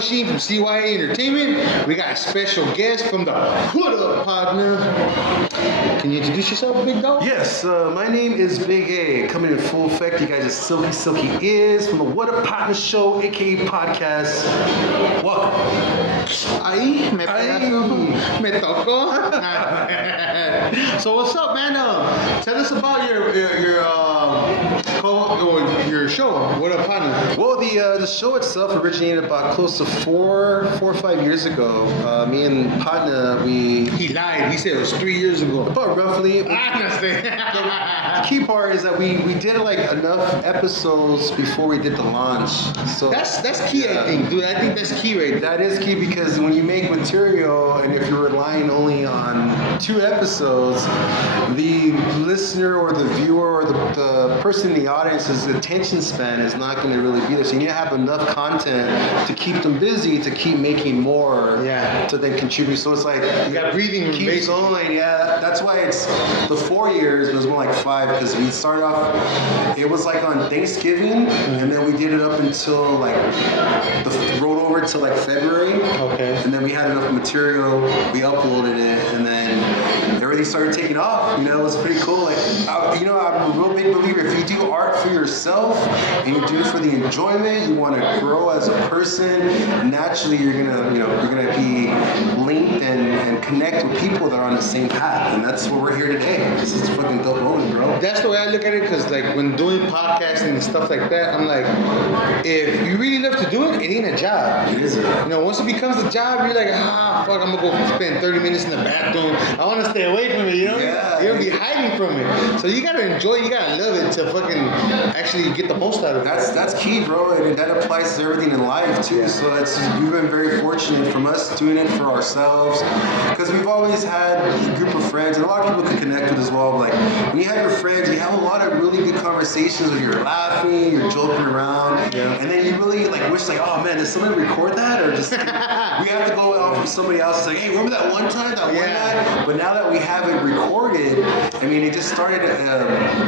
Machine from CYA Entertainment. We got a special guest from the Up Patna. Can you introduce yourself, big dog? Yes, my name is Big A, coming in full effect. You guys are Silky Ears from the Up Patna Show, aka podcast. Welcome. Ahí, me tocó. So what's up, man? Tell us about your show, Up Patna. Well, the show itself originated about close to four or 5 years ago. Me and Patna, He lied. He said it was 3 years ago. About roughly. The key part is that we did like enough episodes before we did the launch. So that's key, I think, dude. I think that's key right there. That is key because when you make material and if you're relying only on 2 episodes, the listener or the viewer or the person in the audience's attention span is not going to really be there. So you need to have enough content to keep them busy, to keep making more, to then contribute. So it's like you got breathing room. Keep going, that's why it's the 4 years, but it was more like 5 because we started off, it was like on Thanksgiving, and then we did it up until like rolled over to like February. Okay. And then we had enough material, we uploaded it, and then everything started taking off. You know, it was pretty cool. Like, I'm a real big believer. If you do art for yourself and you do it for the enjoyment, you want to grow as a person. Naturally, you're gonna be linked and connect with people that are on the same path, and that's what we're here today. This is fucking dope moment, bro. That's the way I look at it, because like when doing podcasting and stuff like that, I'm like, if you really love to do it, it ain't a job. It is. Once it becomes a job, you're like, fuck, I'm gonna go spend 30 minutes in the bathroom. I want to stay away from it, Yeah. You're gonna be hiding from it. So you gotta enjoy, you gotta love it to fucking actually get the most out of it. That's key, bro, and that applies to everything in life too. So we've been very fortunate from us doing it for ourselves, because we've always had a group of friends, and a lot of people can connect with as well. Like when you have your friends, you have a lot of really good conversations where you're laughing, you're joking around, and then you really like wish like, oh man, does somebody record that, or just we have to go off with somebody else. It's like, hey, remember that one time, that one night? But now that we have it recorded, I mean, it just started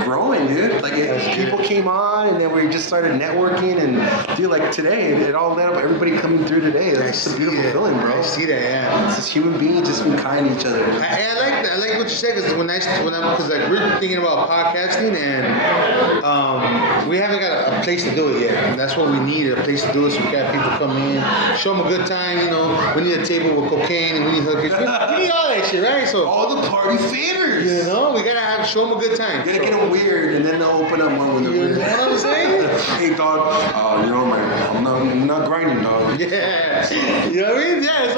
growing, dude. Like people came on, and then we just started networking, and dude, like today, it all led up everybody coming through today. It's just a beautiful feeling, bro. I see that, It's just human beings just being kind to each other. I like that. I like what you said, because because like we're thinking about podcasting, and we haven't got a place to do it yet. And that's what we need, a place to do it, so we got people come in, show them a good time. We need a table with cocaine, and we need hookers. We need all that shit, right? So all the party favors. we gotta show them a good time. You gotta get them weird, and then they'll open up more when they're weird. You know what I'm saying? Hey, dog. I'm not grinding, dog. Yeah. You know what I mean? Yeah.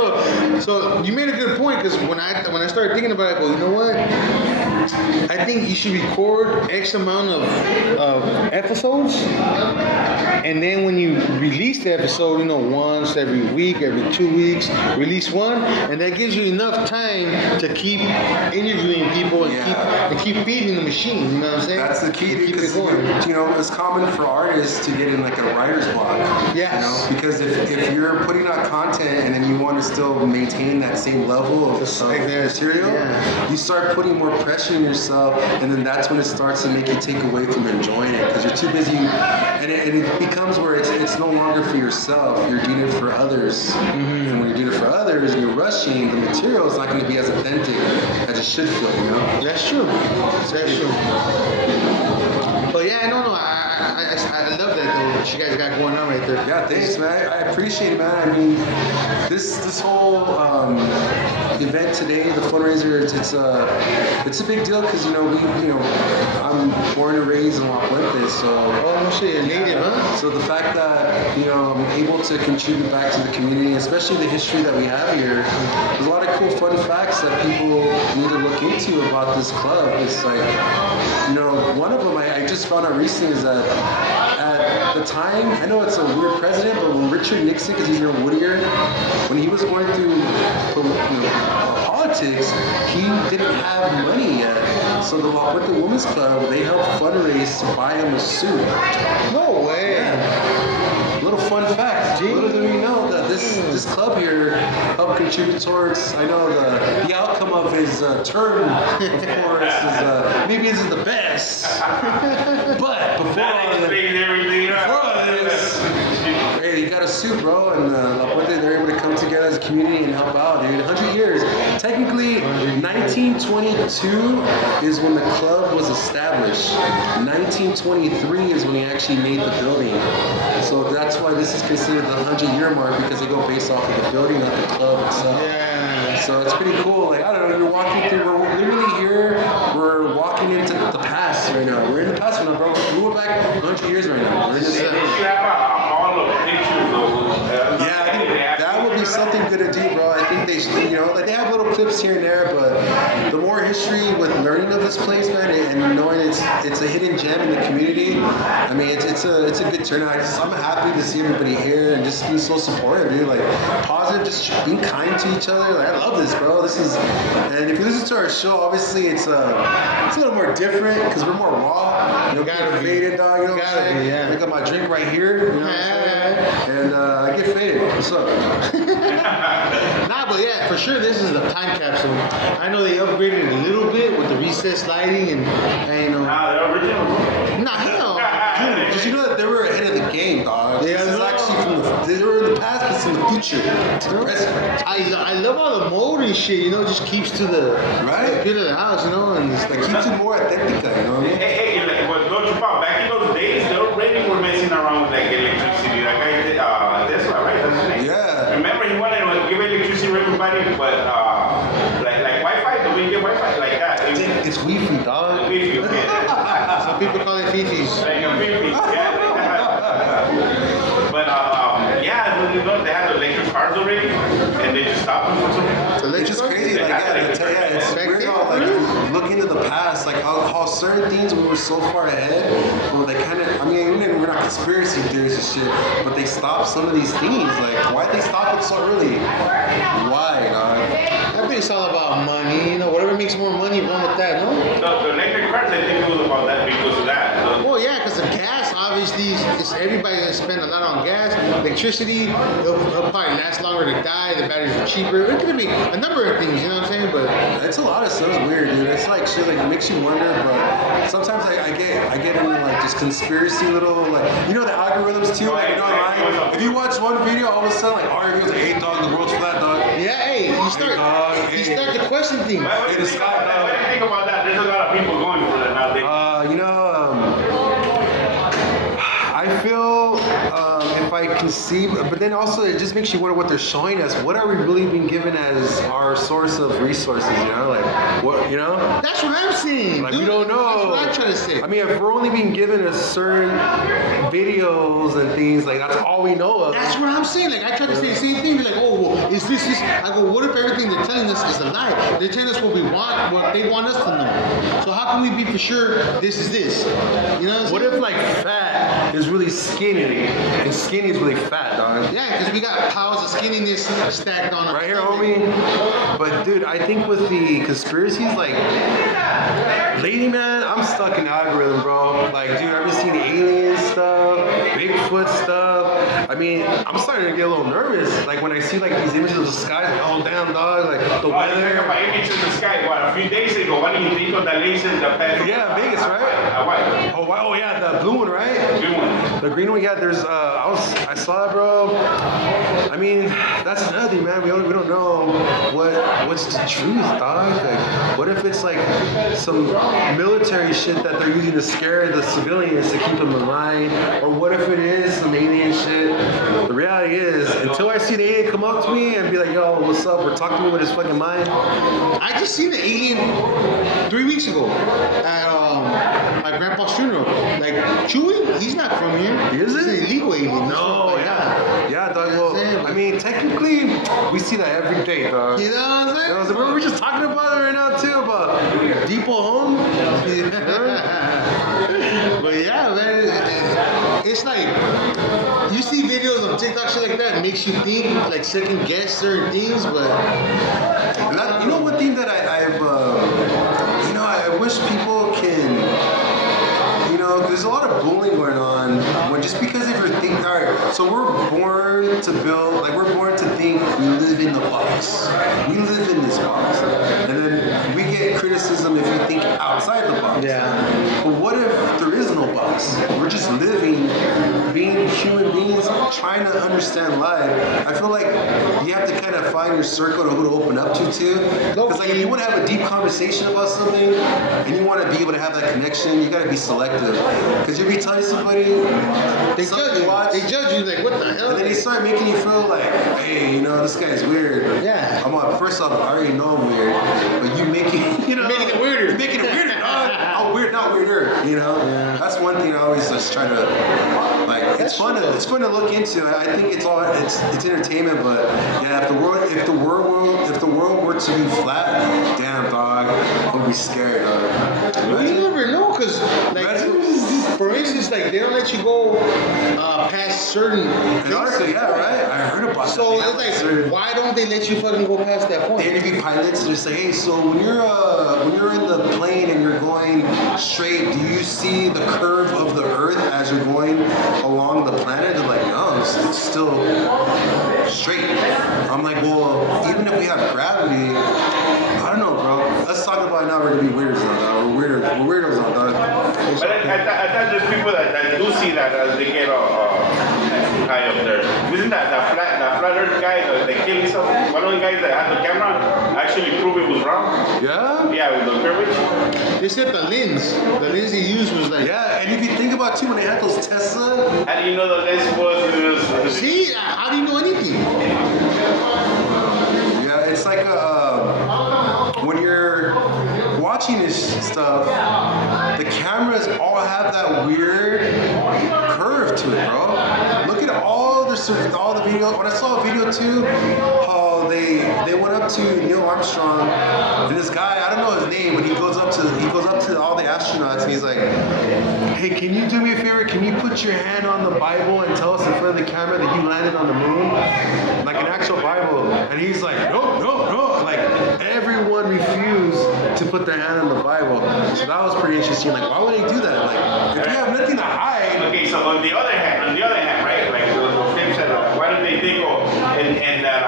So you made a good point, because when I started thinking about it, I go, you know what? I think you should record X amount of episodes, and then when you release the episode, once every week, every 2 weeks, release one, and that gives you enough time to keep interviewing people and keep feeding the machine. You know what I'm saying? That's the key, dude. Because it's common for artists to get in like a writer's block. Yeah. Because if you're putting out content and then you want to still maintain that same level of material, you start putting more pressure on yourself, and then that's when it starts to make you take away from enjoying it, because you're too busy, and it becomes where it's no longer for yourself. You're doing it for others, and when you're doing it for others and you're rushing, the material is not going to be as authentic as it should feel. That's true. That's true. But yeah, no, I love that though. What you guys got going on right there. Yeah, thanks, man. I appreciate it, man. I mean, this whole event today, the fundraiser, it's a big deal, because I'm born and raised in La Puente, so. Oh, no shit, you're native, huh? So the fact that I'm able to contribute back to the community, especially the history that we have here, there's a lot of cool fun facts that people need to look into about this club. It's like, one of them I just found out recently is that at the time, I know it's a weird president, but when Richard Nixon, because he's in Whittier, when he was going through politics, he didn't have money yet. So with the Women's Club, they helped fundraise to buy him a suit. No way. Yeah. Little fun fact. Little do you know that this club here helped contribute towards, I know the outcome of his term, of course, is maybe isn't the best. But before all this, hey, you gotta us too, bro. And La Puente, they're able to come together as a community and help out, dude. 100 years. Technically, 1922 is when the club was established. 1923 is when he actually made the building. So that's why this is considered the 100-year mark, because they go based off of the building, not the club itself. Yeah. So it's pretty cool. Like, I don't know, you're walking through, we're literally here, we're walking into the past right now. We're in the past right now, bro. We went back 100 years right now. We're in this, They should have all of the pictures of yeah, I think that would be something good to do, bro. I think they should, you know, like they have little clips here and there, but the more history with learning of this place, man, and knowing it's a hidden gem in the community. I mean, it's a good turnout. I'm happy to see everybody here and just be so supportive, dude. Like positive, just being kind to each other. Like I love this, bro. This is, and if you listen to our show, obviously it's a little more different because we're more raw. You know, Gotta be. faded, dog. You know what I'm Gotta be, saying? yeah. I got my drink right here. You know what I'm saying? And I get faded. What's up? Nah, but yeah, for sure, this is a time capsule. I know they upgraded it a little bit with the recessed lighting and you know. Nah, they're original. Nah, hell. Dude, did you know that they were ahead of the game, dog? Yeah, This is no. actually they were in the past, but it's in the future. It's the present. I love all the mold and shit, you know, it just keeps to the Right. feel of the house, you know, and it's It keeps it more authentic, you know what I mean? Hey, like, but don't you pop, back in those days, they already were messing around with like electricity. That guy did, Tesla, right? That's his name. Yeah. Remember, he wanted to give electricity to everybody, but like Wi-Fi, do we get Wi-Fi like that? It's Wi-Fi, dog. Wi-Fi, okay. some people call it fifis. Like a Wi-Fi, yeah. But yeah, you know, they had electric cars already, and they just stopped them. It's just crazy, like, yeah, it's Back weird then, how, like, look into the past, like, how certain things we were so far ahead, well, they kind of, I mean, we're not conspiracy theories and shit, but they stopped some of these things, like, why'd they stop it so early? Why, dog? I think it's all about money, you know, whatever makes more money, run with that, no? The electric cars, I think it was about that because of that. Well, yeah, because the gas, obviously, everybody's going to spend a lot on gas. Electricity, it'll probably last longer to die, the batteries are cheaper. It could be a number of things, you know what I'm saying? But It's a lot of stuff. It's weird, dude. It's like shit. Like it makes you wonder. But sometimes I get into like just conspiracy little like you know the algorithms too. Like you know online. If you watch one video, all of a sudden like our videos like, hey dog, the world's flat, dog. yeah, hey, you start, dog, you hey. start to question things. What do you think about that? What do you think about that? There's a lot of people going for that now. You know, I feel if I conceive, but then also it just makes you wonder what they're showing us. What are we really being given as our source of resources? You know, like what you know. That's what I'm saying. Like dude. we don't know. That's what I'm trying to say. I mean, if we're only being given a certain videos and things, like that's all we know of. That's what I'm saying. Like I try to say the same thing. They're like, oh, well, is this? I go, what if everything they're telling us is a lie? They're telling us what we want, what they want us to know. So how can we be for sure this is this? You know What if like fat is really skinny and skinny is really fat, dog? Yeah, because we got piles of skinniness stacked on our Right here, stomach. homie. But dude, I think with the conspiracies, like, lady man, I'm stuck in the algorithm, bro. Like, dude, I've been seeing alien stuff, Bigfoot stuff. I mean, I'm starting to get a little nervous. Like when I see like these images of the sky, like, oh damn, dog, like the Oh, you talking weather. about images in the sky? What, a few days ago? What do you think of the laser that passed? Yeah, Vegas, right? Hawaii. Oh wow, oh yeah, the blue one, right? Good one. The green one, yeah. There's, I saw it, bro. I mean, that's another thing, man. We don't know what's the truth, dog. Like, what if it's like some military shit that they're using to scare the civilians to keep them in line, or what if it is some alien shit? The reality is, until I see the alien come up to me and be like, yo, what's up, or talk to me with his fucking mind. I just seen the alien 3 weeks ago at my grandpa's funeral. Like Chewy, he's not from here. Is He's it? an illegal alien. No, yeah, dog. Well, I mean, technically, we see that every day, dog. You know what I'm saying? You know, we were just talking about it right now too, about Depot Home. But yeah, man, it's like you see videos on TikTok shit like that, it makes you think, like second guess certain things, but You know, one thing that I wish people can, you know, because there's a lot of bullying going on when just because if you're thinking, all right, so we're born to build, like we're born to think we live in the box. We live in this box. And then we get criticism if we think outside the box. Yeah. But what if there is no box? We're just living, being human beings, trying to understand life. I feel like you have to kind of find your circle of who to open up to too. Because like if you want to have a deep conversation about something and you want to be able to have that connection, you got to be selective. Because you'll be telling somebody, They judge you. watch, They judge you like, what the hell? and then they start making you feel like, hey, you know, this guy's weird. Yeah. I'm like, first off, I already know I'm weird, but you making, you know, Making it weirder. You're making it weirder. I'm weird, not weirder. You know. Yeah. That's one thing I always just try to like. It's fun to look into. I think it's entertainment, but yeah, if the world were to be flat, damn dog, I'd be scared. Well, you never know, because like, for instance, like they don't let you go past certain Honestly, yeah, right. I heard about So that. it's like, why don't they let you fucking go past that point? They interview pilots and they say, hey, so when you're in the plane and you're going straight, do you see the curve of the Earth as you're going along the planet? They're like, no, it's still straight. I'm like, well, even if we have gravity, I don't know, bro. Let's talk about it now. We're gonna be weirdos now, dog. We're weirdos now, dog. But I thought there's people that do see that as they get high up there. Isn't that flat earth guy that killed himself? One of the guys that had the camera actually proved it was wrong. Yeah? Yeah, with the curvature. They said the lens he used was like. Yeah, and if you think about too, when they had those Tesla, How do you know the lens was? See, how do you know anything? yeah, it's like when you're watching this stuff, the cameras all have that weird curve to it, bro. Look at all the videos. When I saw a video too, how they went up to Neil Armstrong, and this guy, I don't know his name, but he goes up to all the astronauts and he's like, hey, can you do me a favor? Can you put your hand on the Bible and tell us in front of the camera that you landed on the moon? Like an actual Bible. And he's like, no. Like everyone refused to put their hand on the Bible. So that was pretty interesting. Like, why would they do that? Like, if you have nothing to hide. Okay, so on the other hand, right? Like the film said, why don't they think and that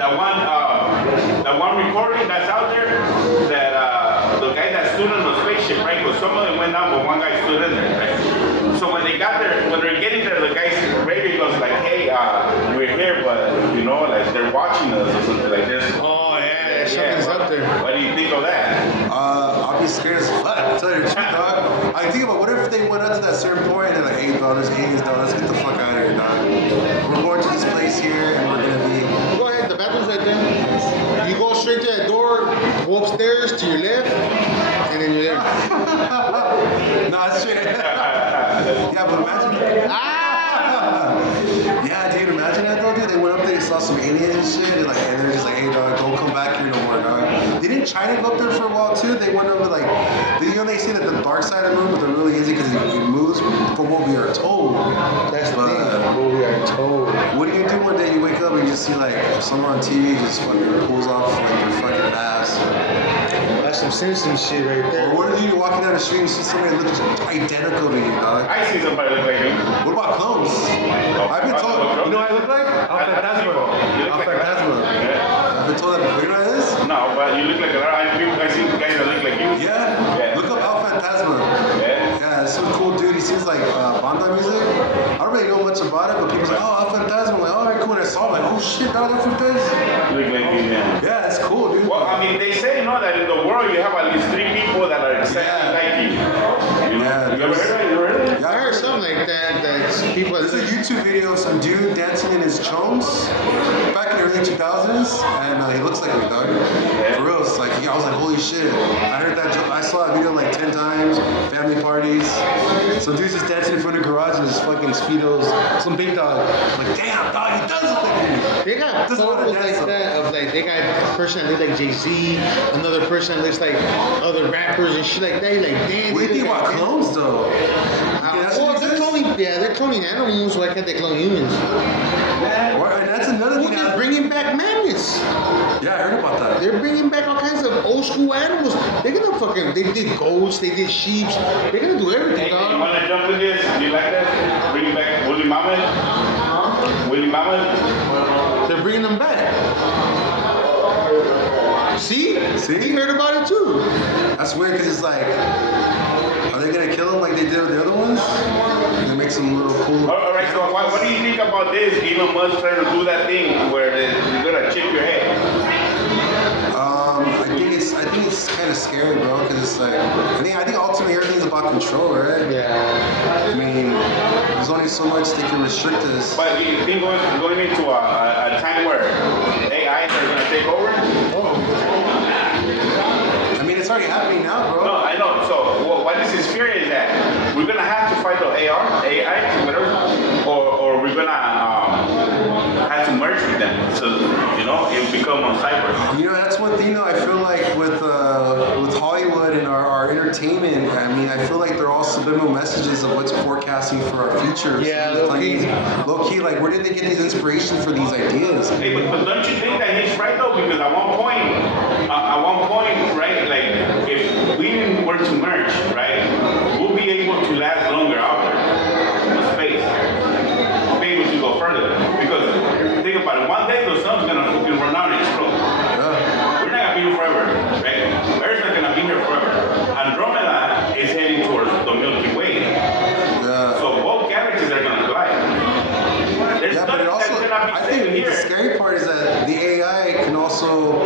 the one recording that's out there that the guy that stood on the spaceship, right? Because some of them went down, but one guy stood in there, right? So when they got there, when they're getting there, the guy's radio goes like, hey, we're here, but you know, like they're watching us or something like this. Oh yeah, something's up there. What do you think of that? I'll be scared as fuck. I'll tell you the truth, dog. I think about what if they went up to that certain point and they're like, hey, dog, there's aliens, dog. Let's get the fuck out of here, dog. We're going to this place here and we're gonna be. Go ahead, the bathroom's right there. You go straight to that door, go upstairs to your left, and then you're there. No, it's straight. Yeah, but imagine. Yeah, dude, imagine that though, dude. They went up there, they saw some aliens and shit. And they're just like, hey, dog, don't come back here no more, dog. Didn't China go up there for a while too? They went over like, you know, they say that the dark side of the moon, but they're really easy because it moves from what we are told. That's the thing. What we are told. What do you do one day you wake up and you just see like someone on TV just fucking pulls off like their fucking mask? That's some Simpsons shit right there. Or what if you're walking down the street and you see somebody that looks identical to you, dog? I see somebody look like me. What about clones? I've been told, you know what I look like? Al Fantasma. Al Fantasma. I've been told that before. You know what that is? No, but you look like a lot of people. I see guys that look like you. Yeah? Look up Al Fantasma. Yeah, it's some cool dude. He sings like banda music. I don't really know much about it, but people's like, oh, Al Fantasma. I'm like, all right, cool. And I saw him, like, oh shit, dog, that's what that is. Look like you, man. Yeah, it's cool, dude. Well, I mean, they say, you know, that in the world you have at least 3 people that are exactly like you. You know? Yeah, You ever heard of it? You ever heard of it? Yeah, I heard something like that. That's people. There's a YouTube video of some dude dancing in his chones back in the early 2000s, and he looks like me, dog. For real, it's like, yeah, I was like, holy shit. I heard that, I saw that video like 10 times, family parties. Some dude's just dancing in front of the garage in his fucking Speedos, some big dog. Like, damn, dog, he does look like me. They got This is what I photos dance like on. that of like they got a person that looks like Jay-Z, another person that looks like other rappers and shit like that. You're like, damn. What do you think about clones, though? Well, they're cloning animals, why can't they clone humans? And that's that's another thing. They're bringing back magnets. Yeah, I heard about that. They're bringing back all kinds of old school animals. They're gonna fucking. They did goats. They did sheep. They're gonna do everything, Hey, you dog. wanna jump with this? You like that? Bring back Willie Mama? Willie Mama? They're bringing them back. See? See? He heard about it too. That's weird because it's like, are they gonna kill him like they did with the other ones? And they make some little cool. All right, so what do you think about this? Elon Musk trying to do that thing where they're gonna chip your head. I think it's kind of scary, bro, because it's like, I think ultimately everything's about control, right? Yeah. I mean, there's only so much they can restrict us. But you think going into a time where AIs are gonna take over? I mean, it's already happening now, bro. No, I know. So what is his fear is that we're gonna have to fight the AI, whatever, or we're gonna have to merge with them, so it'll become on cyber. That's one thing. I feel like with Hollywood and our entertainment, I feel like they're all subliminal messages of what's forecasting for our future. Yeah, low key. Like, where did they get these inspirations for these ideas? Hey, but don't you think that he's right though? Because at one point, right? Like, if we were to merge, right, we'll be able to last longer out there in space. We'll be able to go further. Because think about it, one day the sun's gonna fucking run out and explode. We're not gonna be here forever, right? Earth's not gonna be here forever. Andromeda is heading towards the Milky Way. So both galaxies are gonna collide. There's Yeah, but it also, I think the scary part is that the AI can also,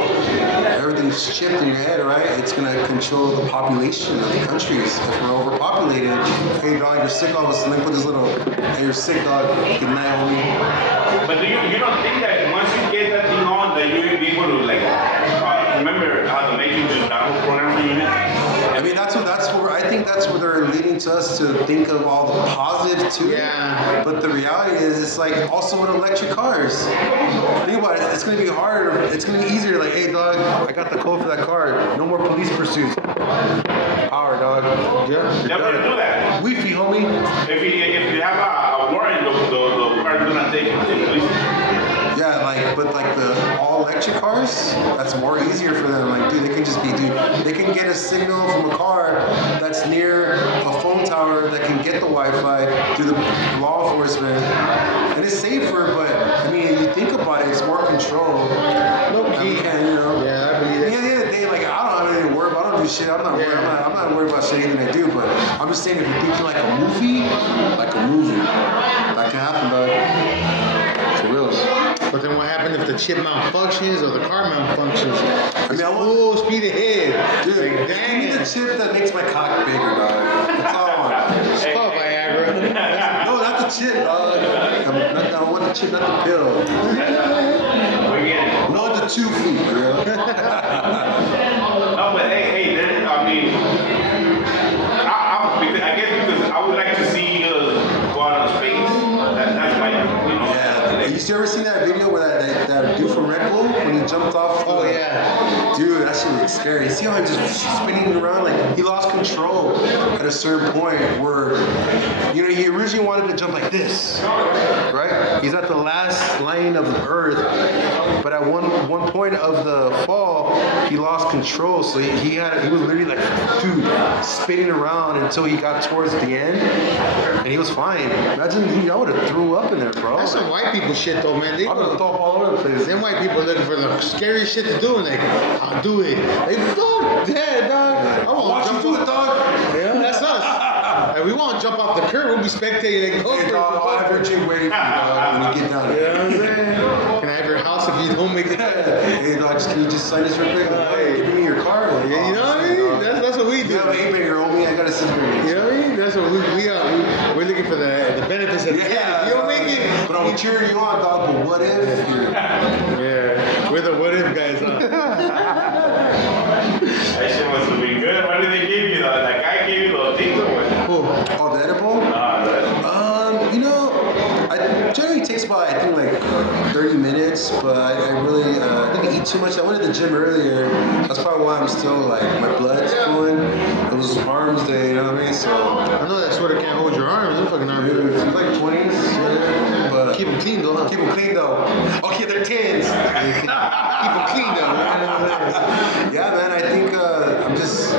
everything's chipped in your head, right? It's going to control the population of the countries. If we're overpopulated, hey dog, you're sick all of a sudden, put this little, hey, you're sick dog, good night, homie. But you don't think that once you get that thing on, that you'll be able to remember how the Matrix just download program for you? I think that's where they're leading to us to think of all the positive too. Yeah. But the reality is, it's like also with electric cars. Think about it. It's going to be harder. It's going to be easier. Like, hey, dog, I got the code for that car. No more police pursuits. Power, dog. Yeah. Never do that. Wi-Fi, homie. If you have a warrant, the car's gonna take you to the police. Yeah, but the all electric cars, that's more easier for them. Like, dude, they can get a signal from a car that's near a phone tower that can get the Wi-Fi through the law enforcement. And it's safer, but you think about it, it's more control. No key. Yeah, I believe At the end of the day, like, I don't have anything to worry about. I don't do shit. I'm not worried about shit anything I do, but I'm just saying if you're thinking like a movie, that can happen, dog. For reals. But then what happens if the chip malfunctions or the car malfunctions? I want full speed ahead. Dude, Like, give me the damn. chip that makes my cock bigger, dog. That's all I want. It's called Viagra. No, not the chip, dog. I want the chip, not the pill. We get it. Not the 2 feet, bro. No, but hey, I guess because I would like to see go out of space. That's my, Yeah. You ever seen that video where that dude from Red Bull, when he jumped off? Oh, yeah. Dude, that shit looks scary. You see how he's just spinning around? Like, he lost control at a certain point where, he originally wanted to jump like this, right? He's at the last line of the earth, but at one point of the fall, he lost control. So he was literally like, dude, spinning around until he got towards the end, and he was fine. Imagine, I would have threw up in there, bro. That's some white people shit though, man. They I would have thrown up all over the place. Them white people looking for the scariest shit to do, and I'll do it. Like, fuck that, dog. I won't Watch you jump do it, off. dog. Yeah, that's us. Like, we won't jump off the curb. We'll be spectating and go Hey, for dog, I'll have your chick waiting for you, dog, when you get down You there. know what I'm saying? Can I have your house if you don't make it? Hey, dog, can you just sign this real quick? Hey. Give me your card. Yeah, you know what I mean? That's what we do. You have an 8-year-old me, I got a 6-year-old. You know what I mean? That's what we are. We're looking for the benefits of it. Yeah, If you don't make it. but I'm cheering you on, dog. But what if you're... Yeah, we're the what if guys, huh? That shit must have been good. What did they give you? That guy gave you the things or what? Cool. Oh, the edible? It generally takes about, I think, like 30 minutes, but I really didn't eat too much. I went to the gym earlier. That's probably why I'm still, like, my blood's going. It was arms day, you know what I mean? So, I know that sweater can't hold your arms. Them fucking arms. it's like 20s, but Keep them them clean though, huh? Keep them clean though. Okay, they're 10s. Keep them clean though. Yeah, man, I think I'm just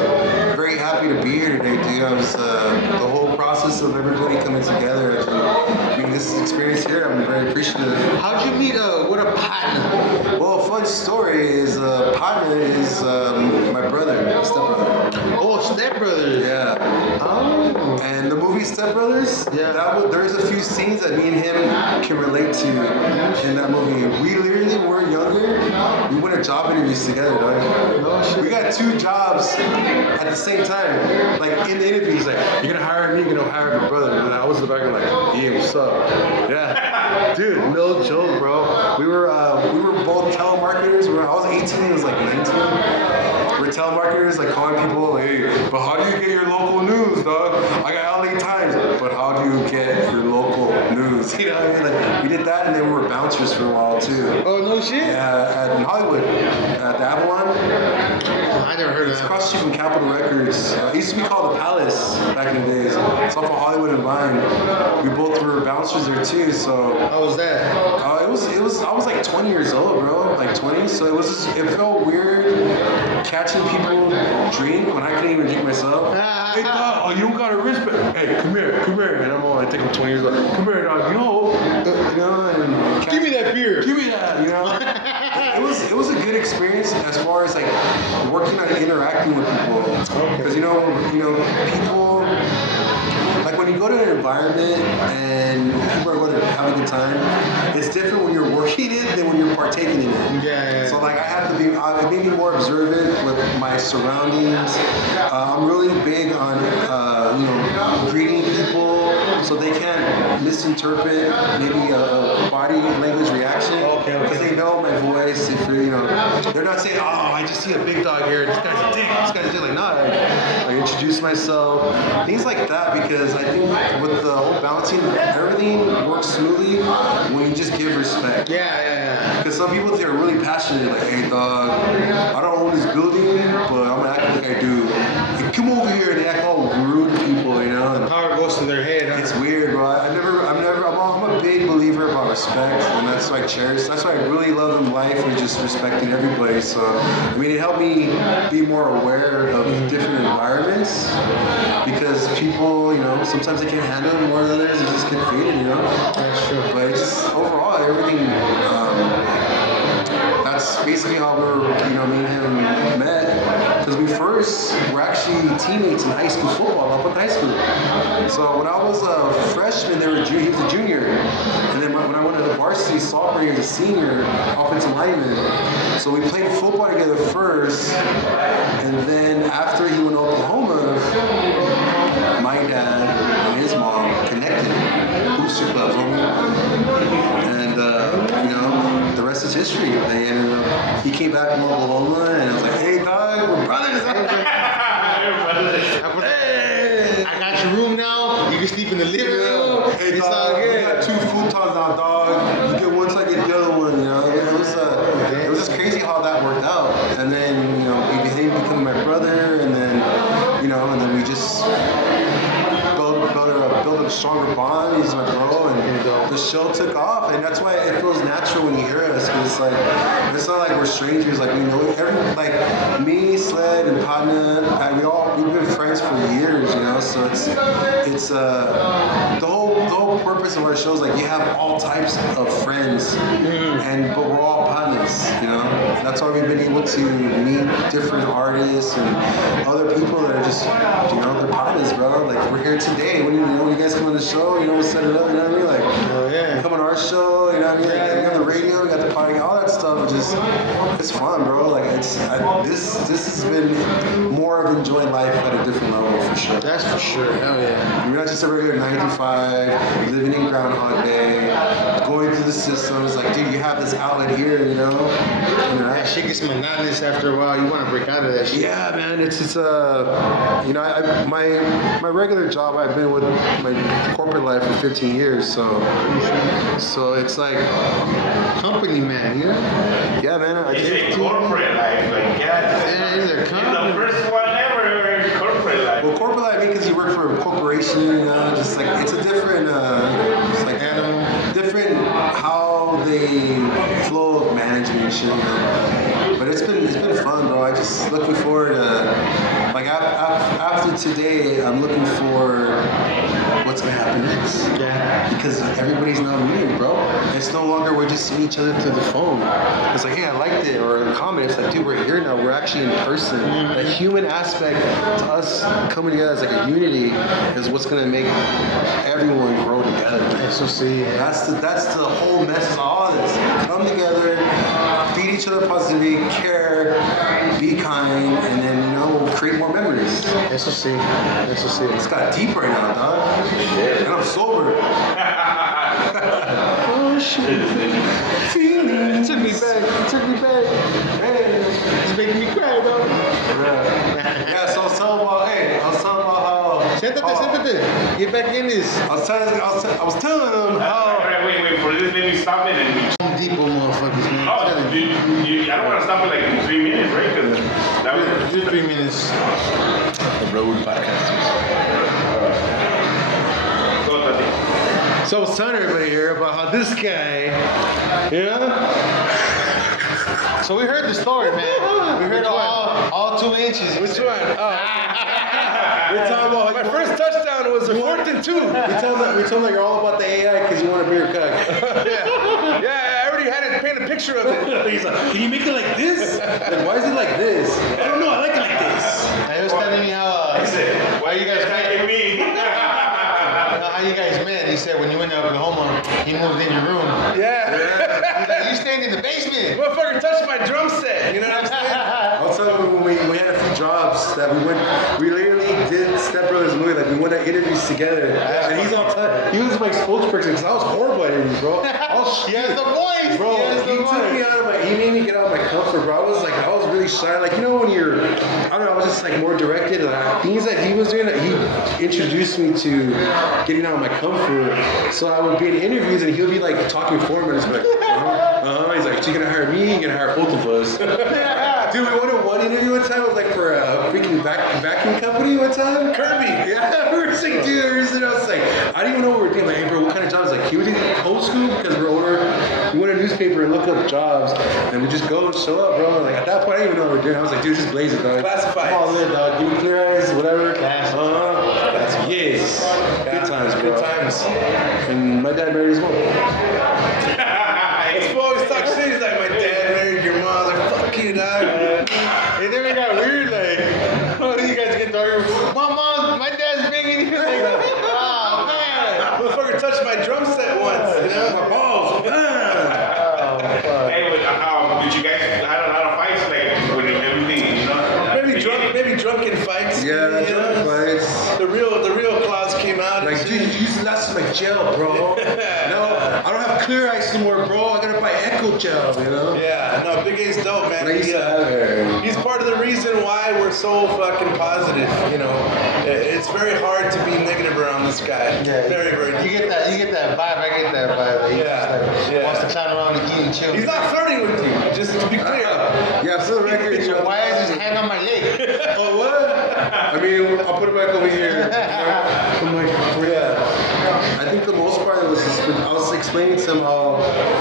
very happy to be here today, dude. I was the whole process of everybody coming together. I mean, this experience here, I'm very appreciative. How'd you meet what a partner? Well, a fun story is Patna is my brother, stepbrother. Oh, stepbrothers. Yeah. Oh. And the movie Step Brothers, Yeah. There's a few scenes that me and him can relate to in that movie. We literally were younger. We went to job interviews together, right? No shit. We got 2 jobs at the same time. Like in the interviews, like, you're gonna hire me, you're gonna hire my brother. And I was in the back, I'm like, yeah, what's up? Yeah. Dude, no joke, bro. We were both telemarketers. I was 18, he was like 19. We're telemarketers, like calling people, like, hey, but how do you get your local news, dog? I got LA Times, but how do you get your local news? You know what I mean? Like, we did that, and then we were bouncers for a while too. Oh, no shit? In Hollywood, at the Avalon. I never heard of It's that. across the street from Capitol Records. It used to be called the Palace back in the days. It's off of Hollywood and Vine. We both were bouncers there too, so. How was that? I was like 20 years old, bro, like 20. So it felt weird catching people drink when I couldn't even drink myself. Hey, dog, oh, you don't got a wristband. Hey, come here. And I'm all, I think I'm 20 years old. Come here, dog, and Give me that beer. Give me that, It was a good experience as far as like working on interacting with people. Because people, like when you go to an environment and people are going to have a good time, it's different when you're working it than when you're partaking in it. Yeah. So like it made me more observant with my surroundings. I'm really big on greeting people so they can't misinterpret maybe a body language reaction. Okay. Because they know my voice. If they're not saying, oh, I just see a big dog here. This guy's a dick. Like, no, I introduce myself. Things like that, because I think with the whole bouncing, everything works smoothly when you just give respect. Yeah. Because some people, they're really passionate, like, hey, dog, I don't own this building, but I'm gonna act like I do. Like, come over here, and they act all rude to people, and Power goes to their head, huh? it's weird, bro. I'm a big believer about respect, and that's why I cherish. That's why I really love in life, and just respecting everybody. So, I mean, it helped me be more aware of different environments, because people, sometimes they can't handle it more than others, and just get faded, That's true. But it's just overall, everything. That's basically how me and him met. Because we first were actually teammates in high school football, up at high school. So when I was a freshman, he was a junior. And then when I went to the varsity sophomore year, he was a senior, offensive lineman. So we played football together first. And then after he went to Oklahoma, my dad and his mom connected. Booster clubs, and the rest is history. He came back from Oklahoma, and I was like, "Hey, dog, we're brothers." I got your room now. You can sleep in the living room. Hey, It's all dog, we good. got 2 futons now, dog. You get one, so I get the other one. It was just crazy how that worked out. And then he became my brother, and then we just build a stronger bond. He's my bro, and the show took off, and that's why it feels natural when you hear us, because it's not like we're strangers. Like, we know like me, Sled, and Patna, and we've been friends for years, so it's the whole purpose of our show is like you have all types of friends, but we're all partners, That's why we've been able to meet different artists and other people that are just, they're partners, bro. Like, we're here today. When you guys come on the show, we'll set it up, you know what I mean? Like, come on our show, you know what I mean? Like, we have the radio, we got the party, all that stuff. It's fun, bro. Like, this has been more of enjoying life at a different level, for sure. That's for sure. Hell yeah. We're not just a regular 9 to 5, living in Groundhog Day, going through the system. It's like, dude, you have this outlet here, That shit gets monotonous after a while. You want to break out of that shit. Yeah, man. My regular job, I've been with my corporate life for 15 years, so it's like Company man, yeah, man. It's a corporate life, like, Yeah, he's a it's company. the first one ever, corporate life. Well, corporate life, because you work for a corporation, just like it's a different, it's like Animal. different. flow of management and shit. You know? But it's been fun, bro. I just looking forward to like after today. I'm looking for what's gonna happen next. Yeah. Because everybody's now meeting, bro. It's no longer we're just seeing each other through the phone. It's like, hey, I liked it, or in comment, it's like, dude, we're here now. We're actually in person. The human aspect to us coming together as like a unity is what's gonna make everyone grow together. So see, That's the whole message of all this. Come together, feed each other positivity, care, be kind, and then create more memories. eso sí. It's got deep right now, dog. And I'm sober. Oh shit. It took me back. Hey, it's making me cry, dog. Yeah, so I was telling about how. Siéntate. Get back in this. I was telling them how. Wait, for this, maybe stop it and. Depot motherfuckers, man. Oh, I don't want to stop it like in 3 minutes, right? Because that was. Just 3 minutes. The road podcasters. Go, Tati. So I was telling everybody here about how this guy, So we heard the story, man. We heard all 2 inches. Which one? we're talking about My first touchdown was a 4th and 2. we told them you're all about the AI because you want a beer cook. Yeah, I already had it paint a picture of it. He's like, can you make it like this? Like, why is it like this? I don't know. I like it like this. I was telling me how you guys met. me? How you guys met? He said when you went to Oklahoma, he moved in your room. Yeah. He's like, you staying in the basement. Motherfucker touched my drum set. You know what I'm saying? I'll tell you when we had a few jobs that we literally did Step Brothers movie, like we went to interviews together, and he's all he was my spokesperson because I was horrible at interviews, bro. He has the voice. Bro, he made me get out of my comfort, bro. I was really shy. Like, when you're, I don't know, I was just like more directed. Like, things that he was doing, he introduced me to getting out of my comfort. So I would be in interviews and he'll be like talking for me and just like, he's like, you're gonna hire me, you're gonna hire both of us. Dude, we went to one interview one time. It was like for a freaking vacuum company one time. Kirby. Yeah, we were just like, dude, I was like, I don't even know what we're doing. Like, hey, bro, what kind of jobs? Like, can we do old school because we're older? We went to a newspaper and looked up jobs, and we just go and show up, bro. Like, at that point, I didn't even know what we're doing. I was like, dude, just blaze it, dog. Classified. I'm all in, dog. Give me clear eyes, whatever. Yes. Good times, bro. Good times. And my dad married his mom. People always talk shit. He's like, my dad married your mom. I was like, fuck you, dog. And then we got weird, like, you guys get dark. My dad's banging you. Like, oh, man. Motherfucker touched my drum set once. You know? My balls. Hey, did you guys had a lot of fights, like, when everything, Maybe drunken fights. Yeah, drunken fights. The real Klaus came out. Like, dude, you're using that to make gel, bro. No, I don't have clear ice anymore, bro. I gotta buy Echo gel, Yeah, no, Big A's dope, man. But I used to have it. He's part of the reason why we're so fucking positive. It's very hard to be negative around this guy. Yeah, very, very. You get that vibe. I get that vibe. Like, he just, like, wants to clown around and eat and chill. He's not flirting with you, just to be clear. Yeah, for the record, Why is his hand on my leg? Oh, what? I mean, I'll put it back over here. I'm like, I think the most part was just, I was explaining to him how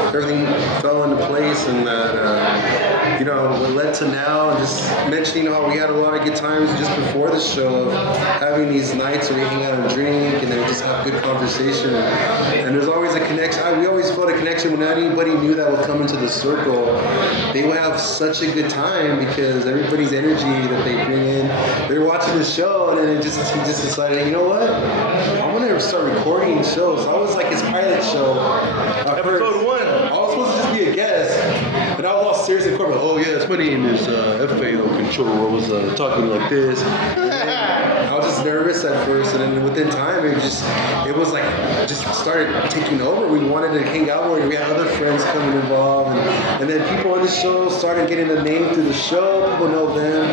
everything fell into place and that, what led to now, and just mentioning how we had a lot of good times just before the show, having these nights where we hang out and drink and then just have good conversation. And there's always a connection. We always felt a connection when anybody knew that would come into the circle. They would have such a good time because everybody's energy that they bring in. They're watching the show and then he just decided, you know what? I want to start recording shows. So I was like his pilot show. Episode 1. I was supposed to just be a guest. And I was all serious in corporate. Oh yes, my name is FAO Control. I was talking like this. I was just nervous at first, and then within time, it was like just started taking over. We wanted to hang out more. We had other friends coming involved, and then people on the show started getting a name through the show. People know them,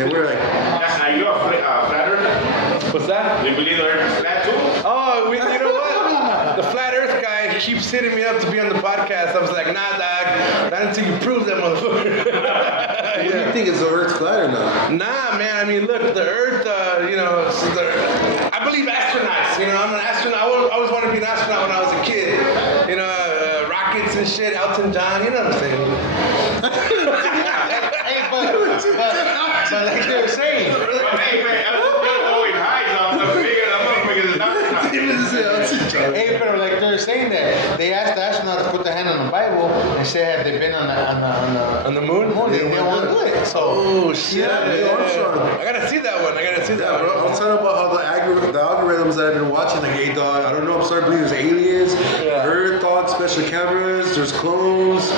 and we're like, Are you a flat earther? What's that? Do you believe the earth is flat too? Oh, you know what? The flat Earth guy keeps hitting me up to be on the podcast. I was like, nah, dog. Not until you prove that, motherfucker. what do you think, is the Earth flat or not? Nah, man. I mean, look, the Earth. I believe astronauts. I'm an astronaut. I always wanted to be an astronaut when I was a kid. Rockets and shit, Elton John, you know what I'm saying? Hey, but like they were saying. Hey, man, I'm always high, so I'm gonna figure this out. Hey, but like they're saying that they asked the astronauts to put their hand on the Bible and say have they been On the moon? They didn't want to do it. So Oh shit! Yeah, Armstrong. I gotta see that one. Yeah, bro. I'm talking about how the algorithms that I've been watching, like, hey, dog, I don't know, I'm starting to believe there's aliens, Earth, dog, special cameras, there's clones,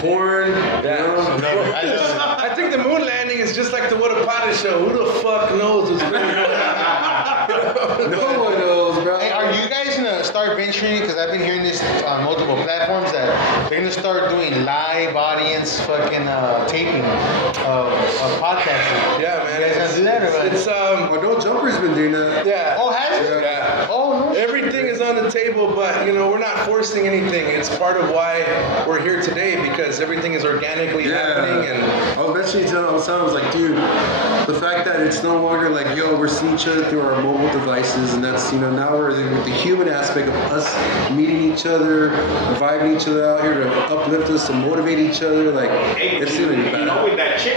porn. I think the moon landing is just like the What Up Patna show. Who the fuck knows what's going on? No one knows, bro. Hey, are you guys gonna start venturing? Because I've been hearing this on multiple platforms that they're gonna start doing live audience fucking taping of podcasting. Yeah, man. You guys gonna do that or what? It's Oh, no, Jumper's been doing that. yeah. Oh, has it? Yeah. Oh no. Everything is on the table, but you know we're not forcing anything. It's part of why we're here today because everything is organically happening. And I was mentioning to him, I was like, dude, the fact that it's no longer like, yo, we're seeing each other through our mobile devices, and that's, you know, now we're the human aspect of us meeting each other, vibing each other out here to uplift us, to motivate each other. Like, Hey, it's you really bad. know, with that chip,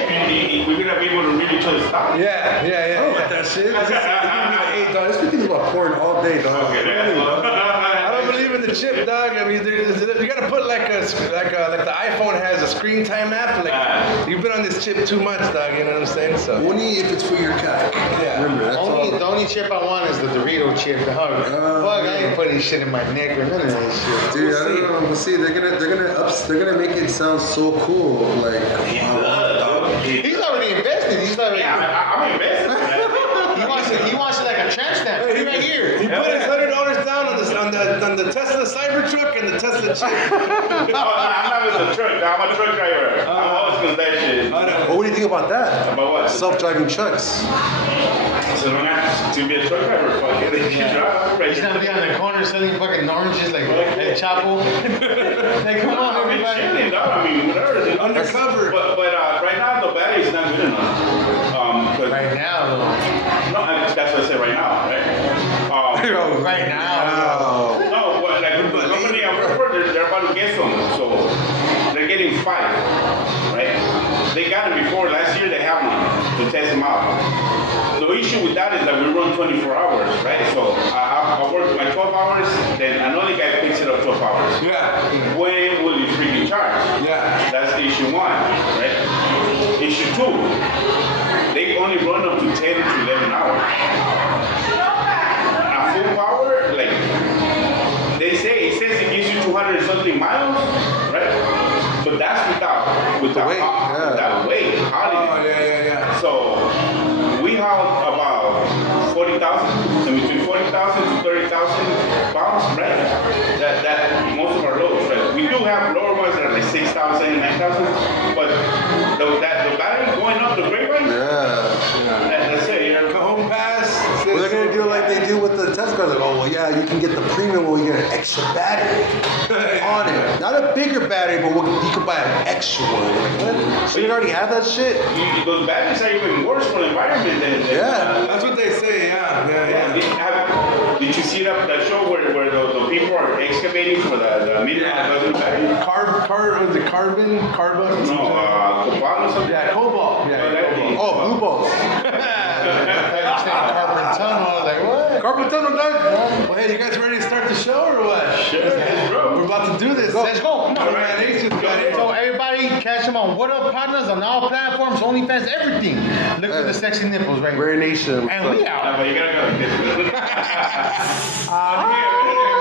we're gonna be able to read each other's thoughts. yeah. I don't like that shit. Hey, dog, this thing is about porn all day, dog. Okay, that's I don't believe in the chip, dog. I mean, you gotta put like the iPhone has a screen time app. Like you've been on this chip too much, dog. You know what I'm saying? So Only if it's for your cat. Yeah. Remember, that's all. The only chip I want is the Dorito chip. Fuck, I ain't putting shit in my neck or none of that shit. Dude, I don't know. But see, they're gonna make it sound so cool. Like, He's already invested. He's already. Yeah, I'm invested. He wants it like a tramp stamp. Right here. he put his $100 down on the Tesla Cybertruck and the Tesla chip. I'm not with the truck. I'm a truck driver. I'm always gonna that shit. what do you think about that? About what? Self-driving trucks. So don't have to be a truck driver. Fuck it. They can drive. He's gonna be on the corner selling fucking oranges like El Chapo. Like, come on, I mean, everybody. chilling, dog. I mean, whatever. Undercover. But right now the battery's not good enough. 'Cause- Right now, though. no, that's what I said right now, right? Right now. No, but like the company I work for, they're about to get some, so they're getting 5, right? They got it before last year. They have one to test them out. The issue with that is that we run 24 hours, right? So I work my 12 hours, then another guy picks it up 12 hours. Yeah. When will you freaking charge? Yeah. That's issue 1, right? Issue 2, they only run up to 10 to 11 hours. At full power, like they say, it says it gives you 200 and something miles, right? But that's without weight, yeah. without weight. Oh yeah. So we have about 40,000, and between 40,000 to 30,000 pounds, right? That most of our loads, right? We do have lower ones that are like 6,000, 9,000, but the battery going up the grapevine, that's it. You're Cajon Pass. Well, they're gonna do it like they do with the test cars. Like, oh well, yeah, you can get the premium when you get an extra battery on it. Not a bigger battery, but you can buy an extra one. Like, what? So you already have that shit? those batteries are even worse for the environment than Yeah. That's what they say. Yeah. Did you see that show where the people are excavating for the mineral battery? Was it carbon? No, cobalt or something. Yeah, cobalt. Yeah. Oh, blue balls. Carpenter tunnel. Like, what? Carpet tunnel, dog. Well, hey, you guys ready to start the show or what? Sure, let's go. We're about to do this. Let's go. Come on. All right, Ace just got it. So everybody, catch them on What Up Partners on all platforms, OnlyFans, everything. Look for the sexy nipples right here. Rare Nation. And we out. But you gotta go. Ah.